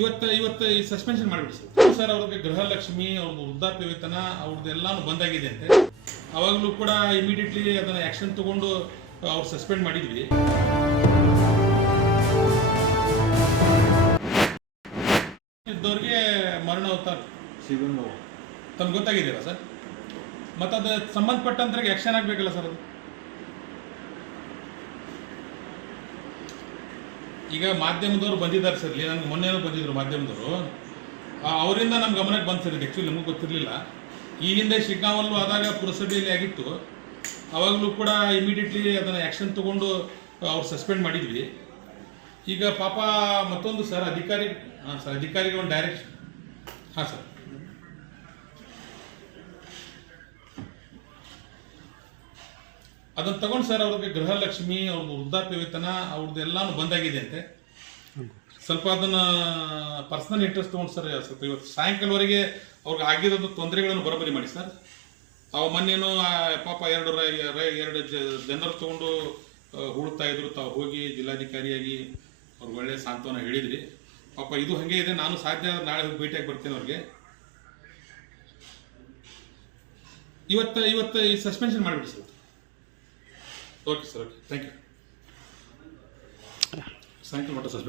ಇವತ್ತು ಈ ಸಸ್ಪೆನ್ಷನ್ ಮಾಡಿಬಿಡಿ ಸರ್. ಸರ್ ಅವ್ರಿಗೆ ಗೃಹಲಕ್ಷ್ಮಿ, ಅವ್ರದ್ದು ವೃದ್ಧಾಪ್ಯ ವೇತನ, ಅವ್ರದ್ದು ಎಲ್ಲಾನು ಬಂದಾಗಿದೆ ಅಂತೆ. ಅವಾಗಲೂ ಕೂಡ ಇಮಿಡಿಯೇಟ್ಲಿ ಅದನ್ನು ಆ್ಯಕ್ಷನ್ ತಗೊಂಡು ಅವ್ರು ಸಸ್ಪೆಂಡ್ ಮಾಡಿದ್ವಿ. ಇದ್ದವ್ರಿಗೆ ಮರಣ ಅವತಾರ ತಮ್ಗೆ ಗೊತ್ತಾಗಿದ್ದೀರಾ ಸರ್? ಮತ್ತು ಅದು ಸಂಬಂಧಪಟ್ಟಂತ ಆ್ಯಕ್ಷನ್ ಆಗಬೇಕಲ್ಲ ಸರ್. ಅದು ಈಗ ಮಾಧ್ಯಮದವ್ರು ಬಂದಿದ್ದಾರೆ ಸರ್, ಇಲ್ಲಿ ನನಗೆ ಮೊನ್ನೆನೂ ಬಂದಿದ್ರು ಮಾಧ್ಯಮದವರು. ಅವರಿಂದ ನಮ್ಮ ಗಮನಕ್ಕೆ ಬಂದು ಸರ್. ಇದು ಆ್ಯಕ್ಚುಲಿ ನಮಗೆ ಗೊತ್ತಿರಲಿಲ್ಲ. ಈ ಹಿಂದೆ ಶಿಗ್ಗಾಂವಲ್ಲೂ ಆದಾಗ ಪುರಸಭೆಯಲ್ಲಿ ಆಗಿತ್ತು. ಆವಾಗಲೂ ಕೂಡ ಇಮಿಡಿಯೇಟ್ಲಿ ಅದನ್ನು ಆ್ಯಕ್ಷನ್ ತಗೊಂಡು ಅವ್ರು ಸಸ್ಪೆಂಡ್ ಮಾಡಿದ್ವಿ. ಈಗ ಪಾಪ ಮತ್ತೊಂದು ಸರ್ ಅಧಿಕಾರಿಗೆ ಒಂದು ಡೈರೆಕ್ಷನ್. ಹಾಂ ಸರ್, ಅದನ್ನು ತಗೊಂಡು ಸರ್ ಅವ್ರಿಗೆ ಗೃಹಲಕ್ಷ್ಮಿ, ಅವ್ರದ್ದು ವೃದ್ಧಾಪ್ಯ ವೇತನ, ಅವ್ರದ್ದು ಎಲ್ಲಾನು ಬಂದಾಗಿದೆ ಅಂತೆ. ಸ್ವಲ್ಪ ಅದನ್ನು ಪರ್ಸನಲ್ ಇಂಟ್ರೆಸ್ಟ್ ತೊಗೊಂಡು ಸರ್ ಸ್ವಲ್ಪ ಇವತ್ತು ಸಾಯಂಕಾಲವರೆಗೆ ಅವ್ರಿಗೆ ಆಗಿರೋದು ತೊಂದರೆಗಳನ್ನು ಬರೋಬರಿ ಮಾಡಿ ಸರ್. ಅವು ಮೊನ್ನೇನು ಪಾಪ ಎರಡು ಜನರು ತೊಗೊಂಡು ಹುಡುಕ್ತಾ ಇದ್ರು. ತಾವು ಹೋಗಿ ಜಿಲ್ಲಾಧಿಕಾರಿಯಾಗಿ ಅವ್ರಿಗೆ ಒಳ್ಳೆ ಸಾಂತ್ವನ ಹೇಳಿದ್ರಿ. ಪಾಪ ಇದು ಹಾಗೆ ಇದೆ. ನಾನು ಸಾಧ್ಯ ನಾಳೆ ಹೋಗಿ ಭೇಟಿಯಾಗಿ ಬರ್ತೀನಿ ಅವ್ರಿಗೆ. ಇವತ್ತು ಈ ಸಸ್ಪೆನ್ಷನ್ ಮಾಡಿಬಿಡಿ sir. Okay sir, okay, thank you. ಸಾಯಂಕಾಲ ಮಟ್ಟ ಸಸ್ಪೆಂಡ್